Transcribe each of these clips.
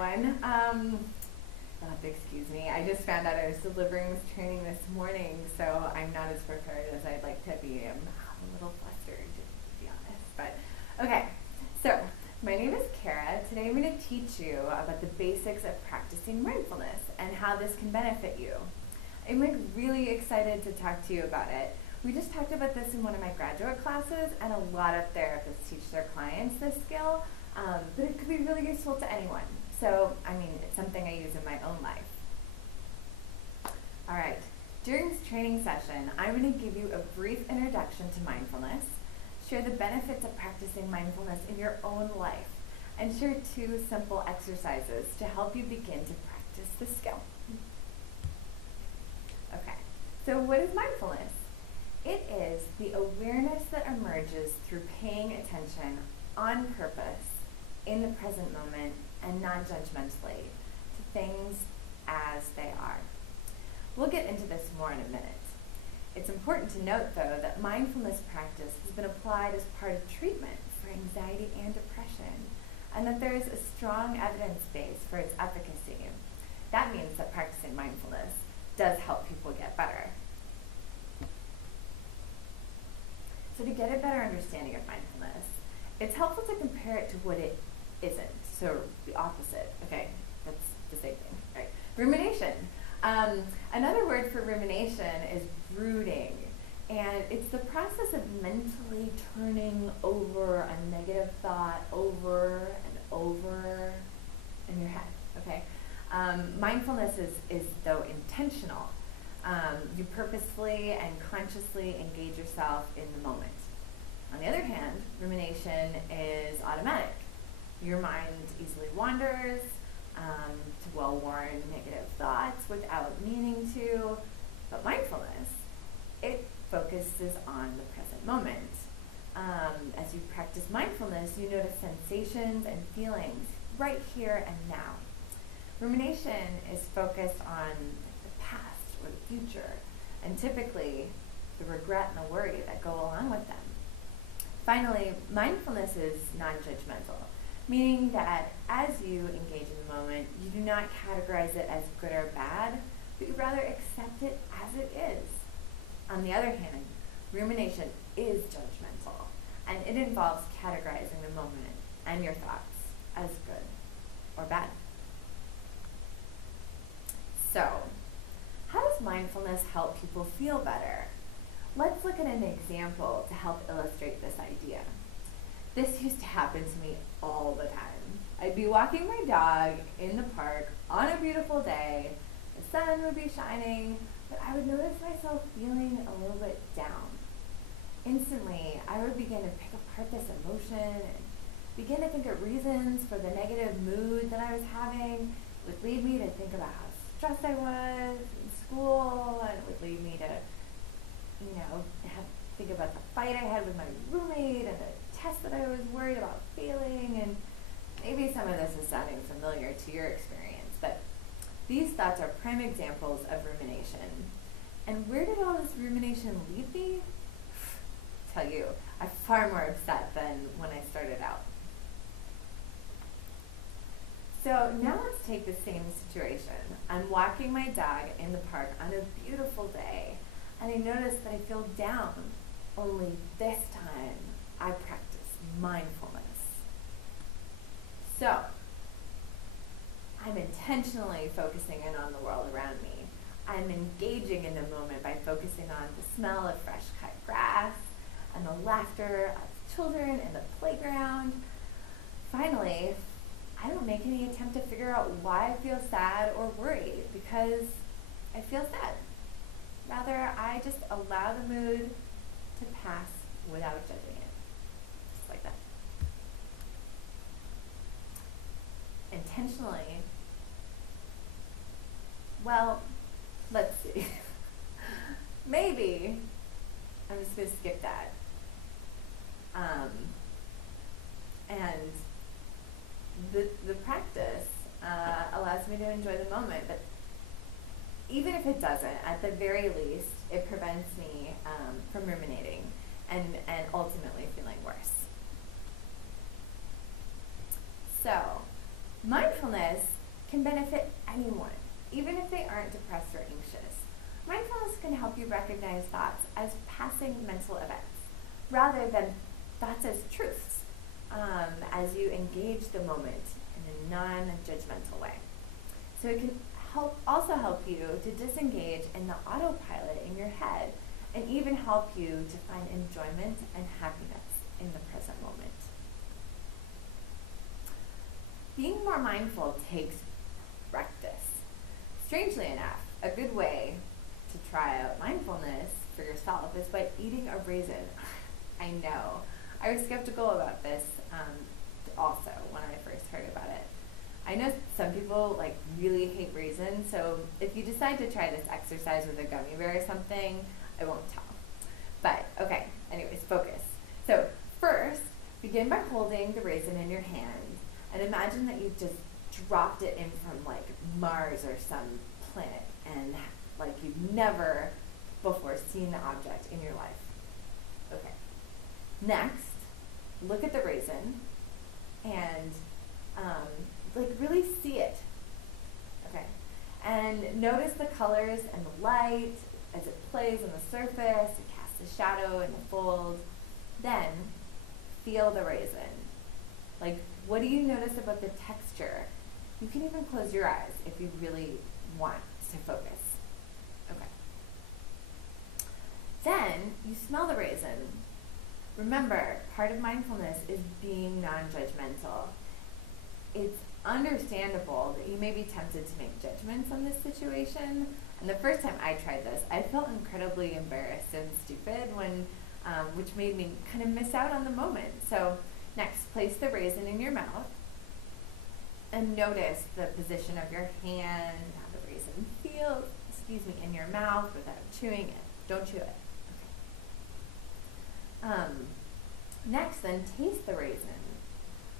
everyone. You'll have to excuse me. I just found out I was delivering this training this morning, so I'm not as prepared as I'd like to be. I'm a little flustered, to be honest. But okay, so my name is Kara. Today I'm going to teach you about the basics of practicing mindfulness and how this can benefit you. I'm really excited to talk to you about it. We just talked about this in one of my graduate classes, and a lot of therapists teach their clients this skill, but it could be really useful to anyone. So, it's something I use in my own life. All right, during this training session, I'm going to give you a brief introduction to mindfulness, share the benefits of practicing mindfulness in your own life, and share 2 simple exercises to help you begin to practice the skill. Okay, so what is mindfulness? It is the awareness that emerges through paying attention on purpose in the present moment and non-judgmentally to things as they are. We'll get into this more in a minute. It's important to note, though, that mindfulness practice has been applied as part of treatment for anxiety and depression, and that there is a strong evidence base for its efficacy. That means that practicing mindfulness does help people get better. So to get a better understanding of mindfulness, it's helpful to compare it to what it isn't. So the opposite. Okay, that's the same thing, right? Rumination. Another word for rumination is brooding, and it's the process of mentally turning over a negative thought over and over in your head. Okay. Mindfulness is though intentional. You purposefully and consciously engage yourself in the moment. On the other hand, rumination is automatic. Your mind easily wanders to well-worn negative thoughts without meaning to, but mindfulness, it focuses on the present moment. As you practice mindfulness, you notice sensations and feelings right here and now. Rumination is focused on the past or the future, and typically the regret and the worry that go along with them. Finally, mindfulness is non-judgmental, meaning that as you engage in the moment, you do not categorize it as good or bad, but you rather accept it as it is. On the other hand, rumination is judgmental, and it involves categorizing the moment and your thoughts as good or bad. So, how does mindfulness help people feel better? Let's look at an example to help illustrate this idea. This used to happen to me all the time. I'd be walking my dog in the park on a beautiful day, the sun would be shining, but I would notice myself feeling a little bit down. Instantly, I would begin to pick apart this emotion and begin to think of reasons for the negative mood that I was having. It would lead me to think about how stressed I was in school, and it would lead me to think about the fight I had with my roommate and the test that I was worried about failing, and maybe some of this is sounding familiar to your experience, but these thoughts are prime examples of rumination. And where did all this rumination lead me? Tell you, I'm far more upset than when I started out. So now let's take the same situation. I'm walking my dog in the park on a beautiful day, and I notice that I feel down. Only this time, I practice mindfulness. So, I'm intentionally focusing in on the world around me. I'm engaging in the moment by focusing on the smell of fresh cut grass and the laughter of children in the playground. Finally, I don't make any attempt to figure out why I feel sad or worried because I feel sad. Rather, I just allow the mood to pass without judging it. Just like that. Intentionally. Well, let's see. Maybe I'm just going to skip that. And the practice allows me to enjoy the moment, but even if it doesn't, at the very least, it prevents me from ruminating and ultimately feeling worse. So, mindfulness can benefit anyone, even if they aren't depressed or anxious. Mindfulness can help you recognize thoughts as passing mental events, rather than thoughts as truths, as you engage the moment in a non-judgmental way. So it can also help you to disengage in the autopilot in your head, and even help you to find enjoyment and happiness in the present moment. Being more mindful takes practice. Strangely enough, a good way to try out mindfulness for yourself is by eating a raisin. I know. I was skeptical about this also when I first heard about it. I know some people really hate raisins, so if you decide to try this exercise with a gummy bear or something, I won't tell. But okay, anyways, focus. So first, begin by holding the raisin in your hand and imagine that you just dropped it in from Mars or some planet, and you've never before seen the object in your life. Okay. Next, look at the raisin and really see it. Okay. And notice the colors and the light as it plays on the surface, it casts a shadow in the fold. Then, feel the raisin. What do you notice about the texture? You can even close your eyes if you really want to focus. Okay. Then, you smell the raisin. Remember, part of mindfulness is being non-judgmental. It's understandable that you may be tempted to make judgments on this situation. And the first time I tried this, I felt incredibly embarrassed and stupid, which made me kind of miss out on the moment. So next, place the raisin in your mouth and notice the position of your hand, how the raisin feels, in your mouth without chewing it. Don't chew it. Okay. Next, then, taste the raisin.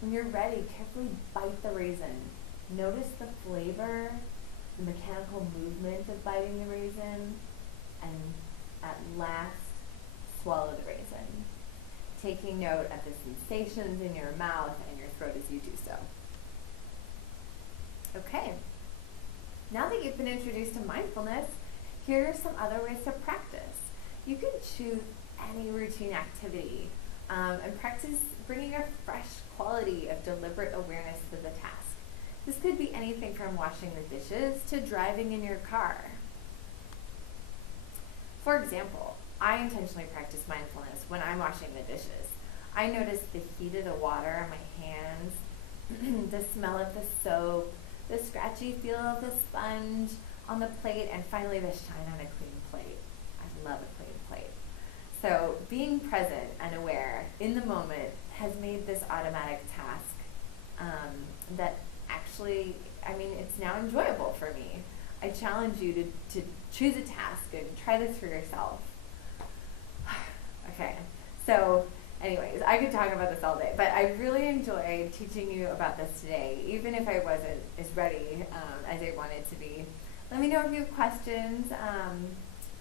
When you're ready, carefully bite the raisin. Notice the flavor, the mechanical movement of biting the raisin, and at last, swallow the raisin, taking note of the sensations in your mouth and your throat as you do so. Okay, now that you've been introduced to mindfulness, here are some other ways to practice. You can choose any routine activity and practice bringing a fresh quality of deliberate awareness to the task. This could be anything from washing the dishes to driving in your car. For example, I intentionally practice mindfulness when I'm washing the dishes. I notice the heat of the water on my hands, the smell of the soap, the scratchy feel of the sponge on the plate, and finally the shine on a clean plate. I love a clean plate. So being present and aware in the moment has made this automatic task that actually, it's now enjoyable for me. I challenge you to choose a task and try this for yourself. Okay, so anyways, I could talk about this all day, but I really enjoyed teaching you about this today, even if I wasn't as ready as I wanted to be. Let me know if you have questions,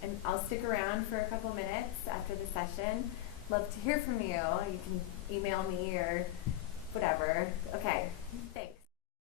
and I'll stick around for a couple minutes after the session. Love to hear from you. You can email me or whatever. Okay, thanks.